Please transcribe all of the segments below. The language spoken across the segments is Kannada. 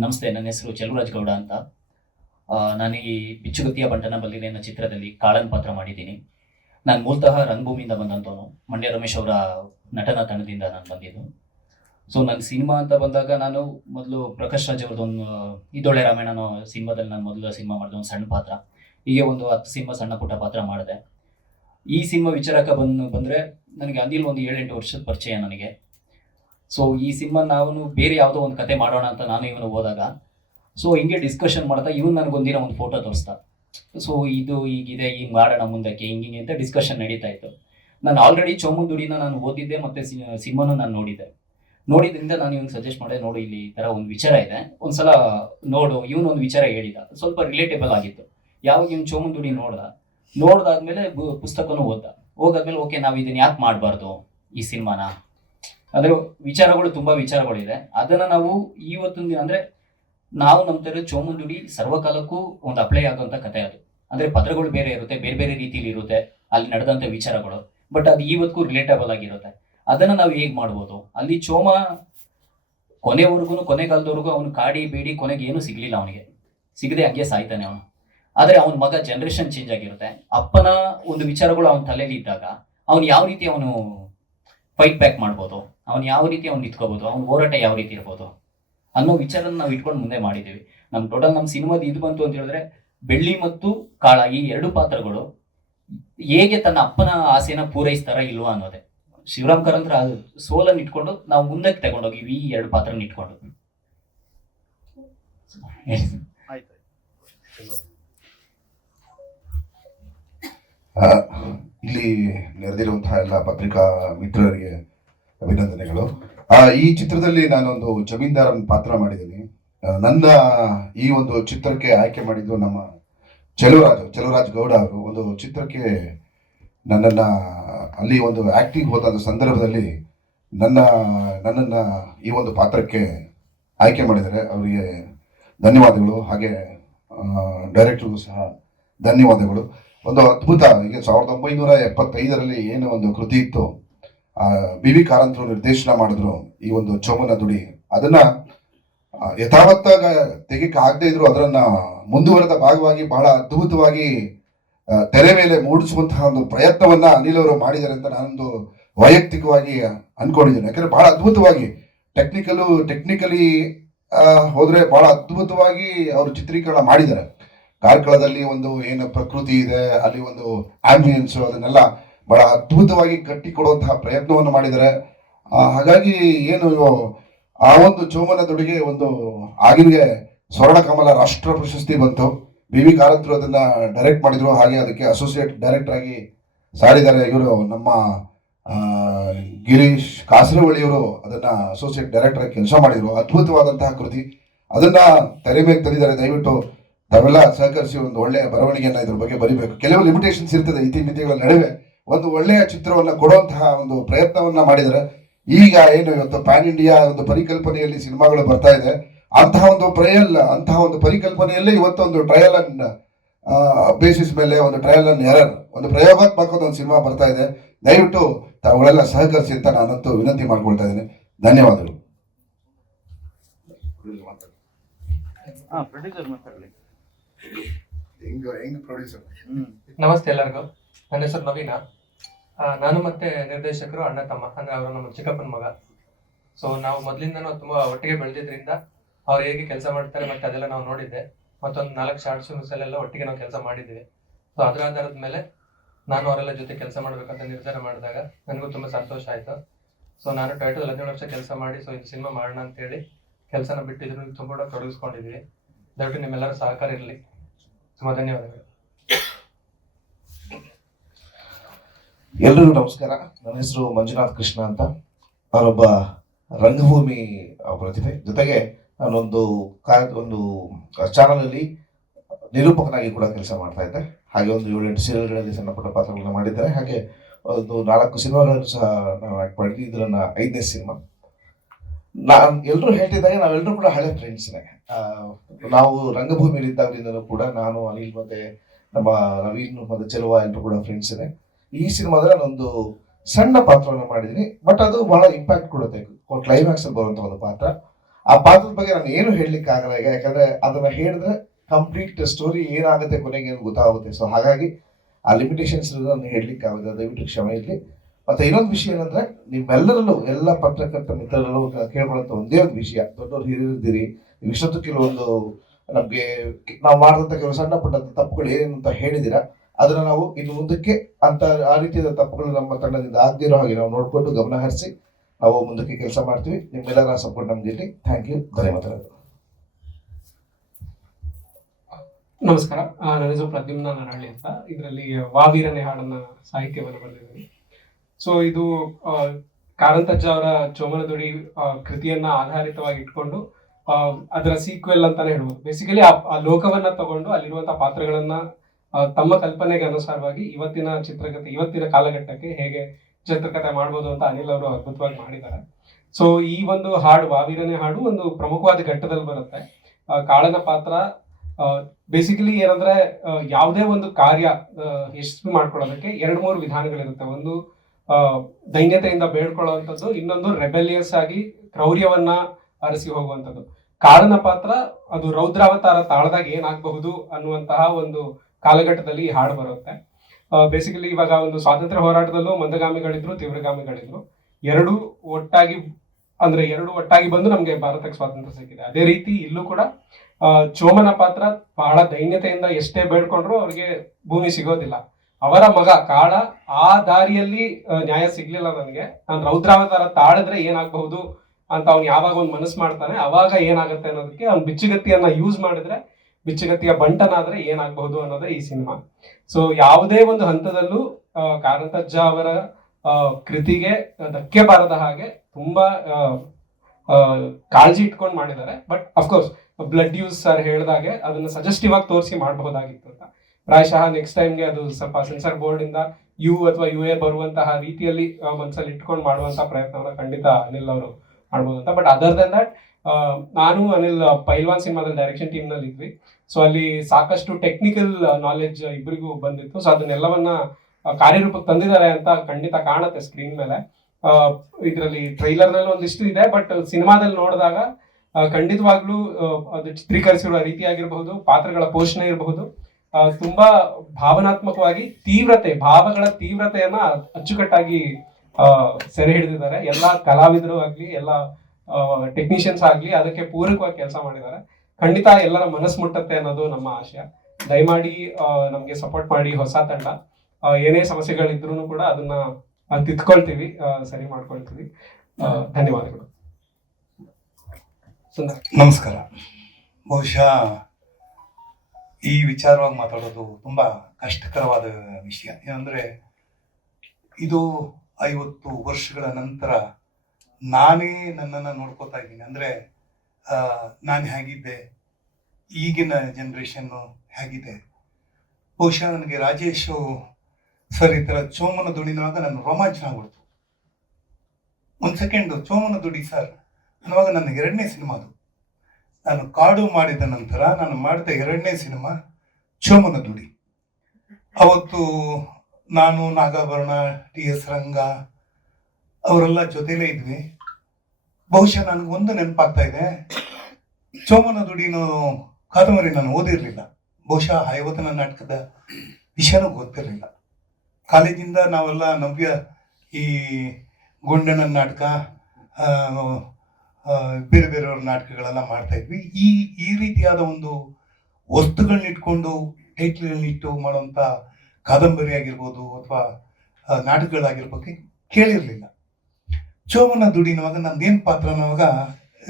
ನಮಸ್ತೆ, ನನ್ನ ಹೆಸರು ಚೆಲುವರಾಜ್ ಗೌಡ ಅಂತ ನಾನು ಈ ಬಿಚ್ಚುಗತ್ತಿಯ ಬಂಟನ ಬಲ್ಲಿನ ಚಿತ್ರದಲ್ಲಿ ಕಾಳನ್ ಪಾತ್ರ ಮಾಡಿದ್ದೀನಿ. ನಾನು ಮೂಲತಃ ರಂಗಭೂಮಿಯಿಂದ ಬಂದಂಥವನು ಮಂಡ್ಯ ರಮೇಶ್ ಅವರ ನಟನ ತಂಡದಿಂದ ನಾನು ಬಂದಿದ್ದು. ಸೊ ನನ್ನ ಸಿನಿಮಾ ಅಂತ ಬಂದಾಗ ನಾನು ಮೊದಲು ಪ್ರಕಾಶ್ ರಾಜ್ ಅವ್ರದ್ದೊಂದು ಇದೊಳ್ಳೆ ರಾಮಾಯಣ ಅನ್ನೋ ಸಿನಿಮಾದಲ್ಲಿ ನಾನು ಮೊದಲು ಸಿನಿಮಾ ಮಾಡಿದೆ ಒಂದು ಸಣ್ಣ ಪಾತ್ರ. ಹೀಗೆ ಒಂದು ಹತ್ತು ಸಿನಿಮಾ ಸಣ್ಣ ಪುಟ್ಟ ಪಾತ್ರ ಮಾಡಿದೆ. ಈ ಸಿನಿಮಾ ವಿಚಾರಕ್ಕೆ ಬಂದು, ಬಂದರೆ ನನಗೆ ಅನಿಲ್ ಒಂದು ಏಳೆಂಟು ವರ್ಷದ ಪರಿಚಯ ನನಗೆ. ಸೊ ಈ ಸಿನಿಮಾ ನಾವು ಬೇರೆ ಯಾವುದೋ ಒಂದು ಕತೆ ಮಾಡೋಣ ಅಂತ ನಾನು ಇವನು ಹೋದಾಗ. ಸೊ ಹಿಂಗೆ ಡಿಸ್ಕಷನ್ ಮಾಡ್ತಾ ಇವನು ನನಗೊಂದಿನ ಒಂದು ಫೋಟೋ ತೋರಿಸ್ತಾ ಸೊ ಇದು ಈಗಿದೆ ಹಿಂಗೆ ಮಾಡೋಣ ಮುಂದಕ್ಕೆ, ಹಿಂಗೆ ಅಂತ ಡಿಸ್ಕಷನ್ ನಡೀತಾ ಇತ್ತು. ನಾನು ಆಲ್ರೆಡಿ ಚೋಮುಂದುಡಿನ ನಾನು ಓದಿದ್ದೆ ಮತ್ತು ಸಿನಿಮಾನು ನಾನು ನೋಡಿದ್ದೆ. ನೋಡಿದ್ರಿಂದ ನಾನು ಇವ್ನಿಗೆ ಸಜೆಸ್ಟ್ ಮಾಡಿದೆ, ನೋಡು ಇಲ್ಲಿ ಈ ಥರ ಒಂದು ವಿಚಾರ ಇದೆ. ಒಂದ್ಸಲ ನೋಡು, ಇವನು ಒಂದು ವಿಚಾರ ಹೇಳಿದ. ಸ್ವಲ್ಪ ರಿಲೇಟೇಬಲ್ ಆಗಿತ್ತು. ಯಾವಾಗ ಇವ್ನು ಚೋಮುಂದುಡಿ ನೋಡ್ದ? ನೋಡ್ದಾದ್ಮೇಲೆ ಪುಸ್ತಕನೂ ಓದ್ದ. ಹೋಗಾದ್ಮೇಲೆ ಓಕೆ ನಾವು ಇದನ್ನ ಯಾಕೆ ಮಾಡಬಾರ್ದು ಈ ಸಿನಿಮಾನ? ಅದ್ರ ವಿಚಾರಗಳು ತುಂಬಾ ವಿಚಾರಗಳಿದೆ. ಅದನ್ನ ನಾವು ಇವತ್ತಿನ ದಿನ ಅಂದ್ರೆ ನಾವು ನಂಬ್ತಾರೆ ಚೋಮುಂದುಡಿ ಸರ್ವಕಾಲಕ್ಕೂ ಒಂದು ಅಪ್ಲೈ ಆಗುವಂತ ಕತೆ ಅದು. ಅಂದ್ರೆ ಪದಗಳು ಬೇರೆ ಇರುತ್ತೆ, ಬೇರೆ ಬೇರೆ ರೀತಿಯಲ್ಲಿ ಇರುತ್ತೆ, ಅಲ್ಲಿ ನಡೆದಂತ ವಿಚಾರಗಳು. ಬಟ್ ಅದು ಇವತ್ತಿಗೂ ರಿಲೇಟಬಲ್ ಆಗಿರುತ್ತೆ. ಅದನ್ನ ನಾವು ಹೇಗೆ ಮಾಡ್ಬೋದು? ಅಲ್ಲಿ ಚೋಮ ಕೊನೆವರೆಗೂ ಕೊನೆಗಾಲದವರೆಗೂ ಅವನು ಕಾಡಿ ಬೇಡಿ ಕೊನೆಗೆ ಏನು ಸಿಗ್ಲಿಲ್ಲ ಅವನಿಗೆ. ಸಿಗದೆ ಹಂಗೆ ಸಾಯ್ತಾನೆ ಅವನು. ಆದ್ರೆ ಅವನ ಮಗ ಜನರೇಷನ್ ಚೇಂಜ್ ಆಗಿರುತ್ತೆ. ಅಪ್ಪನ ಒಂದು ವಿಚಾರಗಳು ಅವನ ತಲೆಯಲ್ಲಿ ಇದ್ದಾಗ, ಅವನು ಯಾವ ರೀತಿ ಅವನು ಫೈಟ್ ಬ್ಯಾಕ್ ಮಾಡ್ಬೋದು. ಅವ್ನು ಯಾವ ರೀತಿ ಅವ್ನು ನಿಂತ್ಕೋಬೋದು ಅವ್ನ ಹೋರಾಟ ಯಾವ ರೀತಿ ಇರ್ಬೋದು ಅನ್ನೋ ವಿಚಾರನ ನಾವು ಇಟ್ಕೊಂಡು ಮುಂದೆ ಮಾಡಿದ್ದೀವಿ ನಮ್ಮ ಟೋಟಲ್ ನಮ್ಮ ಸಿನಿಮಾದ ಇದು ಬಂತು ಅಂತ ಹೇಳಿದ್ರೆ ಬೆಳ್ಳಿ ಮತ್ತು ಕಾಳ ಈ ಎರಡು ಪಾತ್ರಗಳು ಹೇಗೆ ತನ್ನ ಅಪ್ಪನ ಆಸೆನ ಪೂರೈಸ್ತಾರ ಇಲ್ವಾ ಅನ್ನೋದೇ. ಶಿವರಾಮ್ ಕರಂದ್ರ ಅದು ಸೋಲನ್ನು ಇಟ್ಕೊಂಡು ನಾವು ಮುಂದಕ್ಕೆ ತಗೊಂಡೋಗಿವಿ ಈ ಎರಡು ಪಾತ್ರನ ಇಟ್ಕೊಂಡು. ಆಯ್ತು. ಇಲ್ಲಿ ನೆರೆದಿರುವಂತಹ ಎಲ್ಲ ಪತ್ರಿಕಾ ಮಿತ್ರರಿಗೆ ಅಭಿನಂದನೆಗಳು. ಆ, ಈ ಚಿತ್ರದಲ್ಲಿ ನಾನೊಂದು ಜಮೀನ್ದಾರನ ಪಾತ್ರ ಮಾಡಿದ್ದೀನಿ. ನನ್ನ ಈ ಒಂದು ಚಿತ್ರಕ್ಕೆ ಆಯ್ಕೆ ಮಾಡಿದ್ದು ನಮ್ಮ ಚೆಲುವರಾಜ್ ಚೆಲುವರಾಜ್ ಗೌಡ ಅವರು. ಒಂದು ಚಿತ್ರಕ್ಕೆ ನನ್ನನ್ನ ಅಲ್ಲಿ ಒಂದು ಆಕ್ಟಿಂಗ್ ಹೋದ ಸಂದರ್ಭದಲ್ಲಿ ನನ್ನ ನನ್ನನ್ನು ಈ ಒಂದು ಪಾತ್ರಕ್ಕೆ ಆಯ್ಕೆ ಮಾಡಿದ್ದಾರೆ. ಅವರಿಗೆ ಧನ್ಯವಾದಗಳು. ಹಾಗೆ ಡೈರೆಕ್ಟ್ರಿಗೂ ಸಹ ಧನ್ಯವಾದಗಳು. ಒಂದು ಅದ್ಭುತ. ಈಗ ಸಾವಿರದ ಒಂಬೈನೂರ ಎಪ್ಪತ್ತೈದರಲ್ಲಿ ಏನು ಒಂದು ಕೃತಿ ಇತ್ತು ಬಿ ವಿ ಕಾರಂತರು ನಿರ್ದೇಶನ ಮಾಡಿದ್ರು ಈ ಒಂದು ಚೋಮನ ದುಡಿ. ಅದನ್ನ ಯಥಾವತ್ತಾಗಿ ತೆಗಿಕ ಆಗದೆ ಇದ್ರು ಅದನ್ನ ಮುಂದುವರೆದ ಭಾಗವಾಗಿ ಬಹಳ ಅದ್ಭುತವಾಗಿ ತೆರೆ ಮೇಲೆ ಮೂಡಿಸುವಂತಹ ಒಂದು ಪ್ರಯತ್ನವನ್ನ ಅನಿಲ್ ಅವರು ಮಾಡಿದ್ದಾರೆ ಅಂತ ನಾನೊಂದು ವೈಯಕ್ತಿಕವಾಗಿ ಅನ್ಕೊಂಡಿದ್ದೀನಿ. ಯಾಕಂದ್ರೆ ಬಹಳ ಅದ್ಭುತವಾಗಿ ಟೆಕ್ನಿಕಲು ಟೆಕ್ನಿಕಲಿ ಹೋದ್ರೆ ಬಹಳ ಅದ್ಭುತವಾಗಿ ಅವರು ಚಿತ್ರೀಕರಣ ಮಾಡಿದ್ದಾರೆ. ಕಾರ್ಕಳದಲ್ಲಿ ಒಂದು ಏನು ಪ್ರಕೃತಿ ಇದೆ, ಅಲ್ಲಿ ಒಂದು ಆಂಬಿಯನ್ಸ್ ಅದನ್ನೆಲ್ಲ ಬಹಳ ಅದ್ಭುತವಾಗಿ ಕಟ್ಟಿಕೊಡುವಂತಹ ಪ್ರಯತ್ನವನ್ನು ಮಾಡಿದ್ದಾರೆ. ಹಾಗಾಗಿ ಏನು ಆ ಒಂದು ಚೋಮನ ದುಡಿಗೆ ಒಂದು ಆಗಿನಗೆ ಸ್ವರ್ಣ ಕಮಲ ರಾಷ್ಟ್ರ ಪ್ರಶಸ್ತಿ ಬಂತು. ಬಿ ವಿ ಕಾರಂತರು ಅದನ್ನ ಡೈರೆಕ್ಟ್ ಮಾಡಿದ್ರು. ಹಾಗೆ ಅದಕ್ಕೆ ಅಸೋಸಿಯೇಟ್ ಡೈರೆಕ್ಟರ್ ಆಗಿ ಸಾರಿದ್ದಾರೆ ಇವರು ನಮ್ಮ ಗಿರೀಶ್ ಕಾಸರವಳ್ಳಿಯವರು ಅದನ್ನ ಅಸೋಸಿಯೇಟ್ ಡೈರೆಕ್ಟರ್ ಆಗಿ ಕೆಲಸ ಮಾಡಿದ್ರು. ಅದ್ಭುತವಾದಂತಹ ಕೃತಿ. ಅದನ್ನ ತೆರೆ ಮೇಲೆ ತಂದಿದ್ದಾರೆ ದಯವಿಟ್ಟು ತಾವೆಲ್ಲ ಸಹಕರಿಸಿ ಒಂದು ಒಳ್ಳೆಯ ಬರವಣಿಗೆಯನ್ನು ಇದ್ರ ಬಗ್ಗೆ ಬರಿಬೇಕು. ಕೆಲವು ಲಿಮಿಟೇಷನ್ಸ್ ಇರ್ತದೆ ಇತಿಮಿತಿಗಳ ನಡುವೆ. ಒಂದು ಒಳ್ಳೆಯ ಚಿತ್ರವನ್ನು ಕೊಡುವಂತಹ ಒಂದು ಪ್ರಯತ್ನವನ್ನ ಮಾಡಿದರೆ ಈಗ ಏನು ಇವತ್ತು ಪ್ಯಾನ್ ಇಂಡಿಯಾ ಒಂದು ಪರಿಕಲ್ಪನೆಯಲ್ಲಿ ಸಿನಿಮಾಗಳು ಬರ್ತಾ ಇದೆ. ಅಂತಹ ಒಂದು ಪ್ರಯಲ್ ಅಂತಹ ಒಂದು ಪರಿಕಲ್ಪನೆಯಲ್ಲೇ ಇವತ್ತೊಂದು ಟ್ರಯಲ್ ಅಂಡ್ ಬೇಸಿಸ್ ಮೇಲೆ ಒಂದು ಟ್ರಯಲ್ ಅನ್ ಎರರ್ ಒಂದು ಪ್ರಯೋಗಾತ್ಮಕದ ಒಂದು ಸಿನಿಮಾ ಬರ್ತಾ ಇದೆ. ದಯವಿಟ್ಟು ತಾವುಗಳೆಲ್ಲ ಸಹಕರಿಸಿ ಅಂತ ನಾನಂತೂ ವಿನಂತಿ ಮಾಡ್ಕೊಳ್ತಾ ಇದ್ದೇನೆ. ಧನ್ಯವಾದಗಳು. ನಮಸ್ತೆ ಎಲ್ಲರಿಗೂ. ನನ್ನ ಹೆಸರು ನವೀನ. ನಾನು ಮತ್ತೆ ನಿರ್ದೇಶಕರು ಅಣ್ಣ, ತಮ್ಮ, ಅಂದ್ರೆ ಅವರು ನಮ್ಮ ಚಿಕ್ಕಪ್ಪನ ಮಗ. ಸೊ ನಾವು ಮೊದಲಿಂದನೂ ತುಂಬಾ ಒಟ್ಟಿಗೆ ಬೆಳೆದಿದ್ರಿಂದ ಅವ್ರು ಹೇಗೆ ಕೆಲಸ ಮಾಡ್ತಾರೆ ಮತ್ತೆ ಅದೆಲ್ಲ ನಾವು ನೋಡಿದ್ದೆ. ಮತ್ತೊಂದು ನಾಲ್ಕು ಶಾರ್ಟ್ ಫಿಲ್ಮ್ಸ್ ಒಟ್ಟಿಗೆ ನಾವು ಕೆಲಸ ಮಾಡಿದ್ದೀವಿ ಸೊ ಅದ್ರ ಆಧಾರದ ಮೇಲೆ ನಾನು ಅವರೆಲ್ಲ ಜೊತೆ ಕೆಲಸ ಮಾಡ್ಬೇಕಂತ ನಿರ್ಧಾರ ಮಾಡಿದಾಗ ನನಗೂ ತುಂಬಾ ಸಂತೋಷ ಆಯ್ತು. ಸೊ ನಾನು ಟೈಟಲ್ ಹದಿನೇಳು ವರ್ಷ ಕೆಲಸ ಮಾಡಿ ಸೊ ಇದು ಸಿನಿಮಾ ಮಾಡೋಣ ಅಂತ ಹೇಳಿ ಕೆಲಸನ ಬಿಟ್ಟಿದ್ರು ತುಂಬ ತೊಡಗಿಸ್ಕೊಂಡಿದ್ವಿ. ದಯವಿಟ್ಟು ನಿಮ್ಮೆಲ್ಲರ ಸಹಕಾರ ಇರಲಿ. ತುಂಬಾ ಧನ್ಯವಾದಗಳು. ಎಲ್ರಿಗೂ ನಮಸ್ಕಾರ. ನನ್ನ ಹೆಸರು ಮಂಜುನಾಥ್ ಕೃಷ್ಣ ಅಂತ. ನಾನೊಬ್ಬ ರಂಗಭೂಮಿ ಪ್ರತಿಭೆ. ಜೊತೆಗೆ ನಾನೊಂದು ಕಾರ್ಯ, ಒಂದು ಚಾನಲಲ್ಲಿ ನಿರೂಪಕನಾಗಿ ಕೂಡ ಕೆಲಸ ಮಾಡ್ತಾ ಇದ್ದೆ. ಹಾಗೆ ಒಂದು ಏಳೆಂಟು ಸೀರಿಯಲ್ಗಳಲ್ಲಿ ಸಣ್ಣ ಪುಟ್ಟ ಪಾತ್ರಗಳನ್ನ ಮಾಡಿದ್ದಾರೆ. ಹಾಗೆ ಒಂದು ನಾಲ್ಕು ಸಿನಿಮಾಗಳನ್ನು ಸಹ ನಾನು ಇದು ನನ್ನ ಐದನೇ ಸಿನಿಮಾ. ನಾನು ಎಲ್ಲರೂ ಹೇಳ್ತಿದ್ದಾಗ ನಾವೆಲ್ಲರೂ ಕೂಡ ಹಳೆ ಫ್ರೆಂಡ್ಸ್ನೇ ನಾವು ರಂಗಭೂಮಿಯಲ್ಲಿ ಇದ್ದಾಗಲಿಂದಲೂ ಕೂಡ ನಾನು, ಅನಿಲ್ ಮತ್ತೆ ನಮ್ಮ ನವೀನ್ ಮತ್ತೆ ಚೆಲುವ ಎಲ್ಲರೂ ಕೂಡ ಫ್ರೆಂಡ್ಸ್ನೇ ಈ ಸಿನಿಮಾದಲ್ಲಿ ನಾನೊಂದು ಸಣ್ಣ ಪಾತ್ರವನ್ನು ಮಾಡಿದ್ದೀನಿ ಬಟ್ ಅದು ಬಹಳ ಇಂಪ್ಯಾಕ್ಟ್ ಕೊಡುತ್ತೆ ಕ್ಲೈಮ್ಯಾಕ್ಸ್ ಅಲ್ಲಿ ಬರುವಂತ ಒಂದು ಪಾತ್ರ. ಆ ಪಾತ್ರದ ಬಗ್ಗೆ ನಾನು ಏನು ಹೇಳಲಿಕ್ಕೆ ಆಗಲ್ಲ ಈಗ, ಯಾಕಂದ್ರೆ ಅದನ್ನ ಹೇಳಿದ್ರೆ ಕಂಪ್ಲೀಟ್ ಸ್ಟೋರಿ ಏನಾಗುತ್ತೆ ಕೊನೆಗೆ ಏನು ಗೊತ್ತಾಗುತ್ತೆ. ಸೊ ಹಾಗಾಗಿ ಆ ಲಿಮಿಟೇಷನ್ಸ್ ನಾನು ಹೇಳಲಿಕ್ಕೆ ಆಗುತ್ತೆ ದಯವಿಟ್ಟು ಕ್ಷಮೆ ಇರಲಿ. ಮತ್ತೆ ಇನ್ನೊಂದು ವಿಷಯ ಏನಂದ್ರೆ, ನಿಮ್ಮೆಲ್ಲರಲ್ಲೂ, ಎಲ್ಲ ಪತ್ರಕರ್ತ ಮಿತ್ರರಲ್ಲೂ ಕೇಳ್ಕೊಳ್ಳುವಂತ ಒಂದೇ ಒಂದು ವಿಷಯ. ದೊಡ್ಡವರು ಹಿರಿಯರಿದ್ದೀರಿ ಇಷ್ಟೊತ್ತು ಕೆಲವೊಂದು ನಮ್ಗೆ ನಾವು ಮಾಡಿದಂತ ಕೆಲವು ಸಣ್ಣ ಪುಟ್ಟ ತಪ್ಪುಗಳು ಏನೇನು ಅಂತ ಹೇಳಿದಿರ ಅದನ್ನ ನಾವು ಇನ್ನು ಮುಂದಕ್ಕೆ ಅಂತ ಆ ರೀತಿಯಾದ ತಪ್ಪುಗಳು ನಮ್ಮ ತಂಡದಿಂದ ಆಗದೇ ಇರೋ ಹಾಗೆ ನಾವು ನೋಡಿಕೊಂಡು ಗಮನ ಹರಿಸಿ ನಾವು ಮುಂದಕ್ಕೆ ಕೆಲಸ ಮಾಡ್ತೀವಿ. ನಿಮ್ಮೆಲ್ಲರ ಸಪೋರ್ಟ್ ನಮ್ಗೆ ಇರಲಿ ಥ್ಯಾಂಕ್ ಯು ಧನ್ಯವಾದಗಳು. ನಮಸ್ಕಾರ. ನನ್ನ ಹೆಸರು ಪ್ರದ್ಯುಮ್ನ ನರಹಳ್ಳಿ ಅಂತ. ಇದರಲ್ಲಿ ವಾವೀರನೆ ಹಾಡನ್ನ ಸಾಹಿತ್ಯವನ್ನು ಬರೆದಿದ್ದೀನಿ. ಸೊ ಇದು ಕಾರಂತಜ್ಜ ಅವರ ಚೋಮನದುಡಿ ದುಡಿ ಕೃತಿಯನ್ನ ಆಧಾರಿತವಾಗಿ ಇಟ್ಕೊಂಡು ಅದರ ಸೀಕ್ವೆಲ್ ಅಂತಾನೆ ಹೇಳ್ಬೋದು. ಬೇಸಿಕಲಿ ಆ ಲೋಕವನ್ನ ತಗೊಂಡು ಅಲ್ಲಿರುವಂತಹ ಪಾತ್ರಗಳನ್ನ ತಮ್ಮ ಕಲ್ಪನೆಗೆ ಅನುಸಾರವಾಗಿ ಇವತ್ತಿನ ಚಿತ್ರಕಥೆ ಇವತ್ತಿನ ಕಾಲಘಟ್ಟಕ್ಕೆ ಹೇಗೆ ಚಿತ್ರಕಥೆ ಮಾಡ್ಬೋದು ಅಂತ ಅನಿಲ್ ಅವರು ಅದ್ಭುತವಾಗಿ ಮಾಡಿದ್ದಾರೆ. ಸೊ ಈ ಒಂದು ಹಾಡು ವಾವಿರನೇ ಹಾಡು, ಒಂದು ಪ್ರಮುಖವಾದ ಘಟ್ಟದಲ್ಲಿ ಬರುತ್ತೆ. ಕಾಳನ ಪಾತ್ರ ಬೇಸಿಕಲಿ ಏನಂದ್ರೆ ಯಾವುದೇ ಒಂದು ಕಾರ್ಯ ಯಶಸ್ವಿ ಮಾಡ್ಕೊಳ್ಳೋದಕ್ಕೆ ಎರಡು ಮೂರು ವಿಧಾನಗಳಿರುತ್ತೆ. ಒಂದು ದೈನ್ಯತೆಯಿಂದ ಬೇಡ್ಕೊಳ್ಳುವಂಥದ್ದು, ಇನ್ನೊಂದು ರೆಬೆಲಿಯಸ್ ಆಗಿ ಕ್ರೌರ್ಯವನ್ನ ಅರಸಿ ಹೋಗುವಂಥದ್ದು. ಕಾರಣ ಪಾತ್ರ, ಅದು ರೌದ್ರಾವತಾರ ತಾಳದಾಗ ಏನಾಗಬಹುದು ಅನ್ನುವಂತಹ ಒಂದು ಕಾಲಘಟ್ಟದಲ್ಲಿ ಹಾಡು ಬರುತ್ತೆ. ಬೇಸಿಕಲಿ ಇವಾಗ ಒಂದು ಸ್ವಾತಂತ್ರ್ಯ ಹೋರಾಟದಲ್ಲೂ ಮಂದಗಾಮಿಗಳಿದ್ರು, ತೀವ್ರಗಾಮಿಗಳಿದ್ರು. ಎರಡು ಒಟ್ಟಾಗಿ, ಅಂದ್ರೆ ಎರಡು ಒಟ್ಟಾಗಿ ಬಂದು ನಮಗೆ ಭಾರತಕ್ಕೆ ಸ್ವಾತಂತ್ರ್ಯ ಸಿಕ್ಕಿದೆ. ಅದೇ ರೀತಿ ಇಲ್ಲೂ ಕೂಡ ಚೋಮನ ಪಾತ್ರ ಬಹಳ ದೈನ್ಯತೆಯಿಂದ ಎಷ್ಟೇ ಬೇಡ್ಕೊಂಡ್ರು ಅವ್ರಿಗೆ ಭೂಮಿ ಸಿಗೋದಿಲ್ಲ. ಅವರ ಮಗ ಕಾಳ ಆ ದಾರಿಯಲ್ಲಿ ನ್ಯಾಯ ಸಿಗ್ಲಿಲ್ಲ ನನಗೆ. ನಾನು ರೌದ್ರಾವತಾರ ತಾಳಿದ್ರೆ ಏನಾಗಬಹುದು ಅಂತ ಅವ್ನು ಯಾವಾಗ ಒಂದು ಮನಸ್ಸು ಮಾಡ್ತಾನೆ, ಅವಾಗ ಏನಾಗುತ್ತೆ ಅನ್ನೋದಕ್ಕೆ ಅವ್ನು ಬಿಚ್ಚುಗತ್ತಿಯನ್ನ ಯೂಸ್ ಮಾಡಿದ್ರೆ, ಬಿಚ್ಚುಗತ್ತಿಯ ಬಂಟನಾದ್ರೆ ಏನಾಗಬಹುದು ಅನ್ನೋದೇ ಈ ಸಿನಿಮಾ. ಸೊ ಯಾವುದೇ ಒಂದು ಹಂತದಲ್ಲೂ ಕಾರಂತಜ್ಜ ಅವರ ಕೃತಿಗೆ ಧಕ್ಕೆ ಬಾರದ ಹಾಗೆ ತುಂಬಾ ಕಾಳಜಿ ಇಟ್ಕೊಂಡು ಮಾಡಿದ್ದಾರೆ. But of course blood use sir ಹೇಳಿದಾಗೆ ಅದನ್ನ ಸಜೆಸ್ಟಿವ್ ಆಗಿ ತೋರಿಸಿ ಮಾಡಬಹುದಾಗಿತ್ತು ಅಂತ. ಪ್ರಾಯಶಃ ನೆಕ್ಸ್ಟ್ ಟೈಮ್ಗೆ ಅದು ಸ್ವಲ್ಪ ಸೆನ್ಸರ್ ಬೋರ್ಡ್ ಇಂದ ಯು ಅಥವಾ ಯು ಎ ಬರುವಂತಹ ರೀತಿಯಲ್ಲಿ ಮನಸ್ಸಲ್ಲಿ ಇಟ್ಕೊಂಡು ಮಾಡುವಂತಹ ಪ್ರಯತ್ನವನ್ನ ಖಂಡಿತ ಅನಿಲ್ ಅವರು ಮಾಡ್ಬೋದು ಅಂತ ಬಟ್ ಅದರ್ ದನ್ ದಟ್ ನಾನು ಅನಿಲ್ ಪೈಲ್ವಾನ್ ಸಿನಿಮಾದಲ್ಲಿ ಡೈರೆಕ್ಷನ್ ಟೀಮ್ನಲ್ಲಿ ಇದ್ವಿ. ಸೊ ಅಲ್ಲಿ ಸಾಕಷ್ಟು ಟೆಕ್ನಿಕಲ್ ನಾಲೆಜ್ ಇಬ್ಬರಿಗೂ ಬಂದಿತ್ತು. ಸೊ ಅದನ್ನೆಲ್ಲವನ್ನ ಕಾರ್ಯರೂಪಕ್ಕೆ ತಂದಿದ್ದಾರೆ ಅಂತ ಖಂಡಿತ ಕಾಣುತ್ತೆ ಸ್ಕ್ರೀನ್ ಮೇಲೆ. ಇದರಲ್ಲಿ ಟ್ರೈಲರ್ನಲ್ಲಿ ಒಂದಿಷ್ಟು ಇದೆ ಬಟ್ ಸಿನಿಮಾದಲ್ಲಿ ನೋಡಿದಾಗ ಖಂಡಿತವಾಗ್ಲೂ ಅದು ಚಿತ್ರೀಕರಿಸಿರುವ ರೀತಿಯಾಗಿರಬಹುದು ಪಾತ್ರಗಳ ಪೋಷಣೆ ಇರಬಹುದು. ತುಂಬಾ ಭಾವನಾತ್ಮಕವಾಗಿ ತೀವ್ರತೆ ಭಾವಗಳ ತೀವ್ರತೆಯನ್ನ ಅಚ್ಚುಕಟ್ಟಾಗಿ ಆ, ಸೆರೆ ಹಿಡಿದಿದ್ದಾರೆ. ಎಲ್ಲ ಕಲಾವಿದರು ಆಗ್ಲಿ ಎಲ್ಲ ಟೆಕ್ನಿಷಿಯನ್ಸ್ ಆಗ್ಲಿ ಅದಕ್ಕೆ ಪೂರಕವಾಗಿ ಕೆಲಸ ಮಾಡಿದ್ದಾರೆ. ಖಂಡಿತ ಎಲ್ಲರ ಮನಸ್ಸು ಮುಟ್ಟತ್ತೆ ಅನ್ನೋದು ನಮ್ಮ ಆಶಯ. ದಯಮಾಡಿ ನಮಗೆ ಸಪೋರ್ಟ್ ಮಾಡಿ ಹೊಸ ತಂಡ. ಏನೇ ಸಮಸ್ಯೆಗಳಿದ್ರು ಕೂಡ ಅದನ್ನ ತಿದ್ಕೊಳ್ತೀವಿ ಸರಿ ಮಾಡ್ಕೊಳ್ತೀವಿ. ಧನ್ಯವಾದಗಳು. ಸುಂದರ್. ನಮಸ್ಕಾರ. ಬಹುಶಃ ಈ ವಿಚಾರವಾಗಿ ಮಾತಾಡೋದು ತುಂಬ ಕಷ್ಟಕರವಾದ ವಿಷಯ. ಏನಂದರೆ ಇದು ಐವತ್ತು ವರ್ಷಗಳ ನಂತರ ನಾನೇ ನನ್ನನ್ನು ನೋಡ್ಕೋತಾ ಇದ್ದೀನಿ. ಅಂದರೆ ನಾನು ಹೇಗಿದ್ದೆ, ಈಗಿನ ಜನ್ರೇಷನ್ನು ಹೇಗಿದೆ. ಬಹುಶಃ ನನಗೆ ರಾಜೇಶ್ ಸರ್ ಈ ಥರ ಚೋಮನ ದುಡಿನವಾಗ ನನ್ನ ರೋಮಾಂಚನ ಆಗ್ಬಿಡ್ತು ಒಂದು ಸೆಕೆಂಡು ಚೋಮನ ದುಡಿ ಸರ್ ಅನ್ನುವಾಗ ನನ್ನ ಎರಡನೇ ಸಿನಿಮಾ ಅದು. ನಾನು ಕಾಡು ಮಾಡಿದ ನಂತರ ನಾನು ಮಾಡಿದ ಎರಡನೇ ಸಿನಿಮಾ ಚೋಮನ ದುಡಿ ಅವತ್ತು ನಾನು, ನಾಗಾಭರಣ, ಟಿ ಎಸ್ ರಂಗ ಅವರೆಲ್ಲ ಜೊತೆಲೇ ಇದ್ವಿ. ಬಹುಶಃ ನನಗೆ ಒಂದು ನೆನಪಾಗ್ತಾ ಇದೆ. ಚೋಮನ ದುಡಿನೋ ಕಾದಂಬರಿ ನಾನು ಓದಿರಲಿಲ್ಲ. ಬಹುಶಃ ಐವತ್ತನ ನಾಟಕದ ವಿಷಯನೂ ಗೊತ್ತಿರಲಿಲ್ಲ. ಕಾಲೇಜಿಂದ ನಾವೆಲ್ಲ ನವ್ಯ ಈ ಗುಂಡನ ನಾಟಕ ಬೇರೆ ಬೇರೆಯವ್ರ ನಾಟಕಗಳನ್ನ ಮಾಡ್ತಾ ಇದ್ವಿ. ಈ ಈ ರೀತಿಯಾದ ಒಂದು ವಸ್ತುಗಳನ್ನ ಇಟ್ಕೊಂಡು ಟೈಟ್ಲಿಗಳ್ನಿಟ್ಟು ಮಾಡುವಂತ ಕಾದಂಬರಿ ಆಗಿರ್ಬೋದು ಅಥವಾ ನಾಟಕಗಳಾಗಿರ್ಬೇಕು ಕೇಳಿರಲಿಲ್ಲ. ಚೋಮನ ದುಡಿನವಾಗ ನಂದೇನು ಅನ್ನೋವಾಗ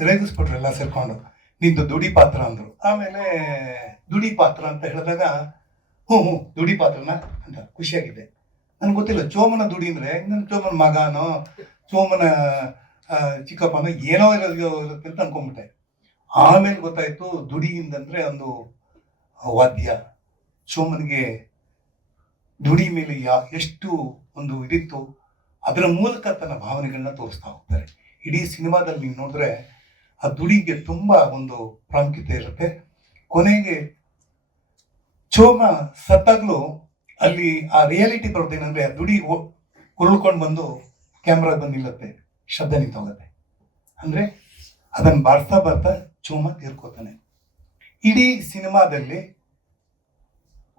ರೇಗಿಸ್ಬಿಟ್ರು ಎಲ್ಲ ಸೇರ್ಕೊಂಡು, ನಿಂದು ದುಡಿ ಪಾತ್ರ ಅಂದರು. ಆಮೇಲೆ ದುಡಿ ಪಾತ್ರ ಅಂತ ಹೇಳಿದಾಗ ಹ್ಞೂ ಹ್ಞೂ ದುಡಿ ಪಾತ್ರನ ಅಂತ ಖುಷಿಯಾಗಿದೆ. ನನಗೆ ಗೊತ್ತಿಲ್ಲ, ಚೋಮನ ದುಡಿ ಅಂದರೆ ನನ್ನ ಚೋಮನ ಮಗನೋ, ಚೋಮನ ಚಿಕ್ಕಪ್ಪನೋ ಏನೋ ಇರೋದು ಅಂತ ಅನ್ಕೊಂಡ್ಬಿಟ್ಟೆ ಆಮೇಲೆ ಗೊತ್ತಾಯ್ತು ದುಡಿಯಿಂದಂದ್ರೆ ಒಂದು ವಾದ್ಯ. ಚೋಮನಿಗೆ ದುಡಿ ಮೇಲೆ ಯಾ, ಎಷ್ಟು ಒಂದು ಇದಿತ್ತು, ಅದರ ಮೂಲಕ ತನ್ನ ಭಾವನೆಗಳನ್ನ ತೋರಿಸ್ತಾ ಹೋಗ್ತಾರೆ. ಇಡೀ ಸಿನಿಮಾದಲ್ಲಿ ನೀವು ನೋಡಿದ್ರೆ ಆ ದುಡಿಗೆ ತುಂಬಾ ಒಂದು ಪ್ರಾಮುಖ್ಯತೆ ಇರುತ್ತೆ. ಕೊನೆಗೆ ಚೋಮ ಸತ್ತಾಗ್ಲೂ ಅಲ್ಲಿ ಆ ರಿಯಾಲಿಟಿ ಬರೋದೇನಂದ್ರೆ ಆ ದುಡಿ ಉರುಳ್ಕೊಂಡು ಬಂದು ಕ್ಯಾಮ್ರಾ ಬಂದು ನಿಲ್ಲುತ್ತೆ. ಶಬ್ದ ನಿಂತೋಗುತ್ತೆ ಅಂದ್ರೆ ಅದನ್ನು ಬಾರ್ತಾ ಬರ್ತಾ ಚೋಮ ತೀರ್ಕೋತಾನೆ. ಇಡೀ ಸಿನಿಮಾದಲ್ಲಿ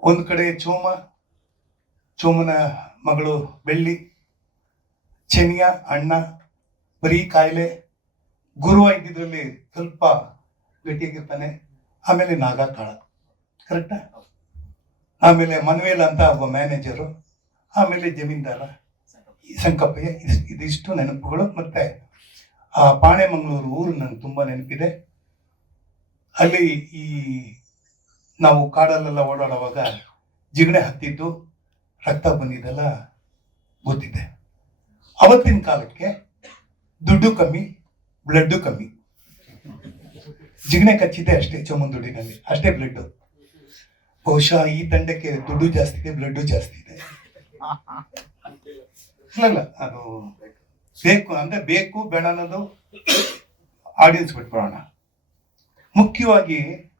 ಒಂದು ಕಡೆ ಚೋಮ, ಚೋಮನ ಮಗಳು ಬೆಳ್ಳಿ, ಚೆನ್ನಿಯ ಅಣ್ಣ, ಬರೀ ಕಾಯಿಲೆ, ಗುರುವ ಇದ್ದಿದ್ರಲ್ಲಿ ಸ್ವಲ್ಪ ಗಟ್ಟಿಯಾಗಿರ್ತಾನೆ. ಆಮೇಲೆ ನಾಗ ಕಾಳ. ಕರೆಕ್ಟಾ? ಆಮೇಲೆ ಮನ್ವೇಲ್ ಅಂತ ಒಬ್ಬ ಮ್ಯಾನೇಜರು ಆಮೇಲೆ ಜಮೀನ್ದಾರ. ಈ ಸಂಕಪ್ಪಯ್ಯ ಇದಿಷ್ಟು- ನೆನಪುಗಳು. ಮತ್ತೆ ಆ ಪಾಣೆಮಂಗಳೂರು ಊರು ನನಗೆ ತುಂಬ ನೆನಪಿದೆ. ಅಲ್ಲಿ ಈ ನಾವು ಕಾಡಲ್ಲೆಲ್ಲ ಓಡಾಡುವಾಗ ಜಿಗಣೆ ಹತ್ತಿದ್ದು ರಕ್ತ ಬಂದಿದ್ದೆಲ್ಲ ಗೊತ್ತಿದೆ. ಅವತ್ತಿನ ಕಾಲಕ್ಕೆ ದುಡ್ಡು ಕಮ್ಮಿ, ಬ್ಲಡ್ಡು ಕಮ್ಮಿ. ಜಿಗಣೆ ಕಚ್ಚಿದೆ ಅಷ್ಟೇ ದುಡ್ಡಿನಲ್ಲಿ ಅಷ್ಟೇ ಬ್ಲಡ್ ಬಹುಶಃ ಈ ತಂಡಕ್ಕೆ ದುಡ್ಡು ಜಾಸ್ತಿ ಇದೆ, ಬ್ಲಡ್ಡು ಜಾಸ್ತಿ ಇದೆ. ಇಲ್ಲ ಅದು ಬೇಕು ಅಂದ್ರೆ ಬೇಕು, ಬೇಡ ಅನ್ನೋದು ಆಡಿಯನ್ಸ್ ಬಿಟ್ಬಿಡೋಣ ಮುಖ್ಯವಾಗಿ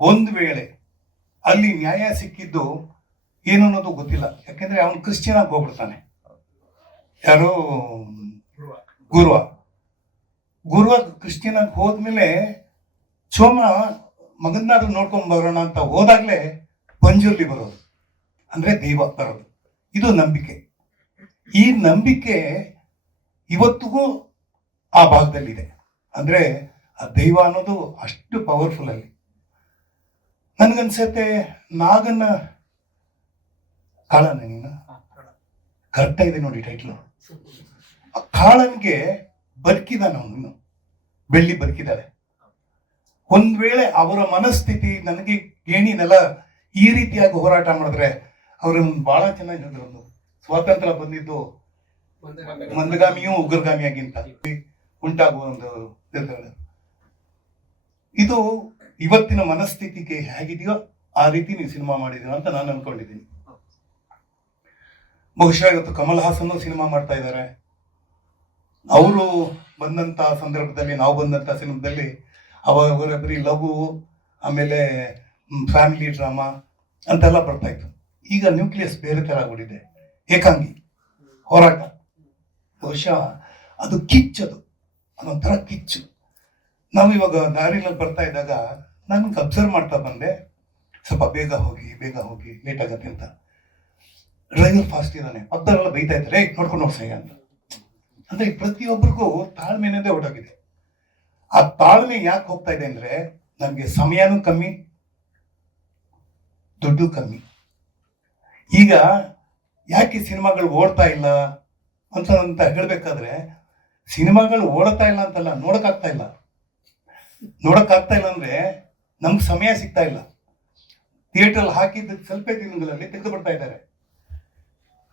ಒಂದು ವೇಳೆ ಅಲ್ಲಿ ನ್ಯಾಯ ಸಿಕ್ಕಿದ್ದು ಏನು ಅನ್ನೋದು ಗೊತ್ತಿಲ್ಲ. ಯಾಕೆಂದ್ರೆ ಅವನು ಕ್ರಿಶ್ಚಿಯನ್ ಆಗಿ ಹೋಗ್ಬಿಡ್ತಾನೆ. ಯಾರೋ? ಗುರುವ. ಗುರುವ ಕ್ರಿಶ್ಚಿಯನ್ ಆಗಿ ಹೋದ್ಮೇಲೆ ಸೋಮ ಮಗನಾದ್ರೂ ನೋಡ್ಕೊಂಡ್ ಬರೋಣ ಅಂತ ಹೋದಾಗ್ಲೇ ಪಂಜುರ್ಲಿ ಬರೋದು. ಅಂದ್ರೆ ದೈವ ಬರೋದು. ಇದು ನಂಬಿಕೆ. ಈ ನಂಬಿಕೆ ಇವತ್ತಿಗೂ ಆ ಭಾಗದಲ್ಲಿದೆ. ಅಂದ್ರೆ ಆ ದೈವ ಅನ್ನೋದು ಅಷ್ಟು ಪವರ್ಫುಲ್ ಅಲ್ಲಿ. ನನ್ಗನ್ಸತ್ತೆ ನಾಗನ್ನ ಕಾಳನ ನೀನು? ಕರೆಕ್ಟ್ ಇದೆ ನೋಡಿ ಟೈಟ್ಲು ಕಾಳನ್ಗೆ ಬದುಕಿದಾನ ಅವನು ಬೆಳ್ಳಿ ಬದುಕಿದ್ದಾರೆ ಒಂದ್ ವೇಳೆ ಅವರ ಮನಸ್ಥಿತಿ ನನಗೆ ಗೇಣಿನೆಲ್ಲ ಈ ರೀತಿಯಾಗಿ ಹೋರಾಟ ಮಾಡಿದ್ರೆ ಅವ್ರನ್ನ ಬಹಳ ಚೆನ್ನಾಗಿ ಹೇಳಿದ್ರು ಸ್ವಾತಂತ್ರ್ಯ ಬಂದಿದ್ದು ಮಂದಗಾಮಿಯೂ ಉಗ್ರಗಾಮಿಯಾಗಿಂತ ಉಂಟಾಗುವ ಒಂದು. ಇದು ಇವತ್ತಿನ ಮನಸ್ಥಿತಿಗೆ ಹೇಗಿದೆಯೋ ಆ ರೀತಿ ನೀವು ಸಿನಿಮಾ ಮಾಡಿದೀರ ಅಂತ ನಾನು ಅನ್ಕೊಂಡಿದ್ದೀನಿ. ಬಹುಶಃ ಇವತ್ತು ಕಮಲ್ ಹಾಸನ್ ಸಿನಿಮಾ ಮಾಡ್ತಾ ಇದ್ದಾರೆ. ಅವರು ಬಂದಂತ ಸಂದರ್ಭದಲ್ಲಿ, ನಾವು ಬಂದಂತ ಸಿನಿಮಾದಲ್ಲಿ ಅವರ ಬರೀ ಲಘು, ಆಮೇಲೆ ಫ್ಯಾಮಿಲಿ ಡ್ರಾಮಾ ಅಂತೆಲ್ಲ ಬರ್ತಾ ಇತ್ತು. ಈಗ ನ್ಯೂಕ್ಲಿಯಸ್ ಬೇರೆ ತರ ಆಗ್ಬಿಟ್ಟಿದೆ ಏಕಾಂಗಿ ಹೋರಾಟ. ಬಹುಶಃ ಅದು ಕಿಚ್ಚದು ಅದೊಂಥರ ಕಿಚ್ಚು. ನಾವು ಇವಾಗ ದಾರಿನಲ್ಲಿ ಬರ್ತಾ ಇದ್ದಾಗ ನನ್ಗೆ ಅಬ್ಸರ್ವ್ ಮಾಡ್ತಾ ಬಂದೆ ಸ್ವಲ್ಪ ಬೇಗ ಹೋಗಿ ಬೇಗ ಹೋಗಿ ಲೇಟ್ ಆಗತ್ತೆ ಅಂತ. ಡ್ರೈವರ್ ಫಾಸ್ಟ್ ಇದ್ದಾನೆ ಪಕ್ಕದವರೆಲ್ಲ ಬೈತಾ ಇದ್ದಾರೆ "ಏಯ್, ನೋಡ್ಕೊಂಡು ಹೋಗ್ಸಯ್ಯ ಅಂತ. ಅಂದ್ರೆ ಪ್ರತಿಯೊಬ್ಬರಿಗೂ ತಾಳ್ಮೆ ಅನ್ನೋದೇ ಆ ತಾಳ್ಮೆ ಯಾಕೆ ಹೋಗ್ತಾ ಇದೆ ಅಂದ್ರೆ ನಮ್ಗೆ ಸಮಯನೂ ಕಮ್ಮಿ ದುಡ್ಡು ಕಮ್ಮಿ. ಈಗ ಯಾಕೆ ಸಿನಿಮಾಗಳು ಓಡ್ತಾ ಇಲ್ಲ ಅಂತ ಅಂತ ಹೇಳ್ಬೇಕಾದ್ರೆ ಸಿನಿಮಾಗಳು ಓಡ್ತಾ ಇಲ್ಲ ಅಂತಲ್ಲ, ನೋಡೋಕ್ಕಾಗ್ತಾ ಇಲ್ಲ. ನೋಡೋಕ್ಕಾಗ್ತಾ ಇಲ್ಲ ಅಂದರೆ ನಮ್ಗೆ ಸಮಯ ಸಿಗ್ತಾ ಇಲ್ಲ. ಥಿಯೇಟರ್ ಹಾಕಿದ್ದ ಸ್ವಲ್ಪ ದಿನಗಳಲ್ಲಿ ತೆಗೆದು ಬಿಡ್ತಾ ಇದ್ದಾರೆ.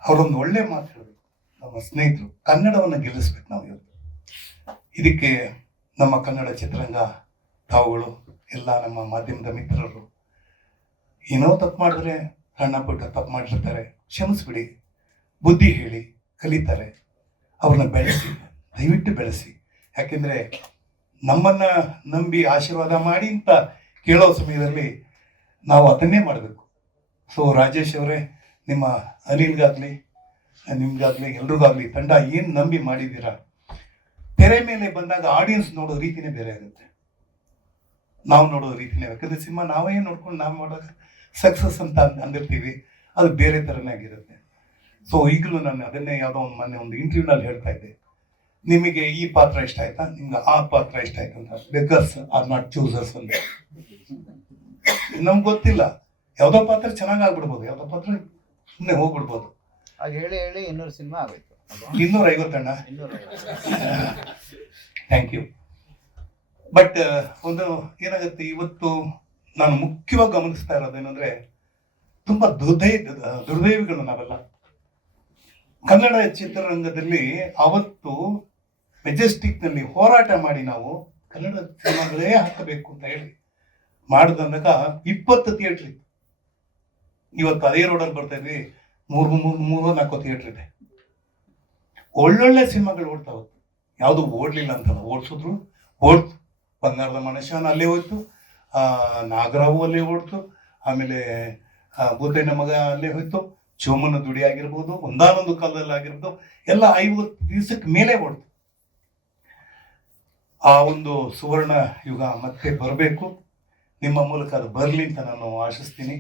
ಅವರೊಂದು ಒಳ್ಳೆ ಮಾತು ಹೇಳಬೇಕು. ನಮ್ಮ ಸ್ನೇಹಿತರು ಕನ್ನಡವನ್ನು ಗೆಲ್ಲಿಸ್ಬೇಕು ನಾವು ಇವತ್ತು. ಇದಕ್ಕೆ ನಮ್ಮ ಕನ್ನಡ ಚಿತ್ರರಂಗ ತಾವುಗಳು, ಎಲ್ಲ ನಮ್ಮ ಮಾಧ್ಯಮದ ಮಿತ್ರರು, ಏನೋ ತಪ್ಪು ಮಾಡಿದ್ರೆ, ಸಣ್ಣ ಪುಟ್ಟ ತಪ್ಪು ಮಾಡಿರ್ತಾರೆ. ಕ್ಷಮಿಸ್ಬಿಡಿ. ಬುದ್ಧಿ ಹೇಳಿ, ಕಲಿತಾರೆ. ಅವ್ರನ್ನ ಬೆಳೆಸಿ, ದಯವಿಟ್ಟು ಬೆಳೆಸಿ. ಯಾಕೆಂದ್ರೆ ನಮ್ಮನ್ನ ನಂಬಿ ಆಶೀರ್ವಾದ ಮಾಡಿ ಅಂತ ಕೇಳೋ ಸಮಯದಲ್ಲಿ ನಾವು ಅದನ್ನೇ ಮಾಡಬೇಕು. ಸೊ ರಾಜೇಶ್ ಅವರೇ, ನಿಮ್ಮ ಅನಿಲ್ಗಾಗ್ಲಿ, ನಿಮ್ಗಾಗ್ಲಿ, ಎಲ್ರಿಗಾಗ್ಲಿ ತಂಡ ಏನು ನಂಬಿ ಮಾಡಿದ್ದೀರಾ? ತೆರೆ ಮೇಲೆ ಬಂದಾಗ ಆಡಿಯನ್ಸ್ ನೋಡೋ ರೀತಿನೇ ಬೇರೆ ಆಗುತ್ತೆ ನಾವು ನೋಡೋ ರೀತಿನೇ ಯಾಕಂದ್ರೆ ಸಿನಿಮಾ ನಾವೇ ನೋಡ್ಕೊಂಡು ನಾವು ಮಾಡೋದು ಸಕ್ಸಸ್ ಅಂತ ಅಂದಿರ್ತೀವಿ. ಅದು ಬೇರೆ ಥರನೇ ಆಗಿರುತ್ತೆ. ಸೊ ಈಗಲೂ ನಾನು ಅದನ್ನೇ ಯಾವುದೋ ಒಂದು ಮೊನ್ನೆ ಒಂದು ಇಂಟರ್ವ್ಯೂನಲ್ಲಿ ಹೇಳ್ತಾ ಇದ್ದೆ. ನಿಮಗೆ ಈ ಪಾತ್ರ ಇಷ್ಟ ಆಯ್ತಾ? ನಿಮ್ಗೆ ಆ ಪಾತ್ರ ಇಷ್ಟ ಆಯ್ತು ಅಂತ. ಬೆಗರ್ಸ್ ಆರ್ ನಾಟ್ ಚೂಸರ್ಸ್ ಅಂತ. ನಮ್ಗೆ ಗೊತ್ತಿಲ್ಲ. ಯಾವುದೋ ಪಾತ್ರ ಚೆನ್ನಾಗಿ ಆಗ್ಬಿಡ್ಬೋದು ಯಾವುದೋ ಪಾತ್ರ ಸುಮ್ಮನೆ ಹೋಗ್ಬಿಡ್ಬೋದು. ಹಾಗೆ ಹೇಳಿ ಹೇಳಿ ಇನ್ನೂರು ಸಿನಿಮಾ ಆಗೋಯ್ತು? ಇನ್ನೂರ ಐವತ್ತಣ್ಣ ಥ್ಯಾಂಕ್ ಯು ಬಟ್ ಒಂದು ಏನಾಗುತ್ತೆ ಇವತ್ತು ನಾನು ಮುಖ್ಯವಾಗಿ ಗಮನಿಸ್ತಾ ಇರೋದೇನಂದ್ರೆ ತುಂಬಾ ದುರ್ದೈ, ದುರ್ದೈವಿಗಳು ನಾವೆಲ್ಲ. ಕನ್ನಡ ಚಿತ್ರರಂಗದಲ್ಲಿ ಅವತ್ತು ಮೆಜೆಸ್ಟಿಕ್ನಲ್ಲಿ ಹೋರಾಟ ಮಾಡಿ ನಾವು ಕನ್ನಡ ಸಿನಿಮಾಗಳೇ ಹಾಕಬೇಕು ಅಂತ ಹೇಳಿ ಮಾಡಿದಂದಾಗ ಇಪ್ಪತ್ತು ಥಿಯೇಟರ್ ಇತ್ತು. ಇವತ್ತು ಅದೇ ರೋಡಲ್ಲಿ ಬರ್ತಾ ಇದ್ವಿ, ಮೂರು ಮೂರು ಮೂರು, ನಾಲ್ಕು ಥಿಯೇಟರ್ ಇದೆ. ಒಳ್ಳೊಳ್ಳೆ ಸಿನಿಮಾಗಳು ಓಡ್ತಾವೆ ಯಾವುದು ಓಡ್ಲಿಲ್ಲ ಅಂತಲ್ಲ ಓಡಿಸಿದ್ರು. ಓಡ್ತು. ಬಂಗಾರದ ಮನುಷ್ಯನ ಅಲ್ಲೇ ಹೋಯ್ತು. ಆ, ನಾಗರಾವು ಅಲ್ಲೇ ಓಡ್ತು. ಆಮೇಲೆ ಆ, ಭೂತಯ್ಯನ ಮಗ ಅಲ್ಲೇ ಹೋಯ್ತು. ಚೋಮನ ದುಡಿ ಆಗಿರ್ಬೋದು ಒಂದಾನೊಂದು ಕಾಲದಲ್ಲಿ ಆಗಿರ್ಬೋದು ಎಲ್ಲ ಐವತ್ತು ದಿವಸಕ್ಕೆ ಮೇಲೆ ಓಡ್ತು. ಆ ಒಂದು ಸುವರ್ಣ ಯುಗ ಮತ್ತೆ ಬರಬೇಕು. ನಿಮ್ಮ ಮೂಲಕ ಅದು ಬರಲಿ ಅಂತ ನಾನು ಆಶಿಸ್ತೀನಿ.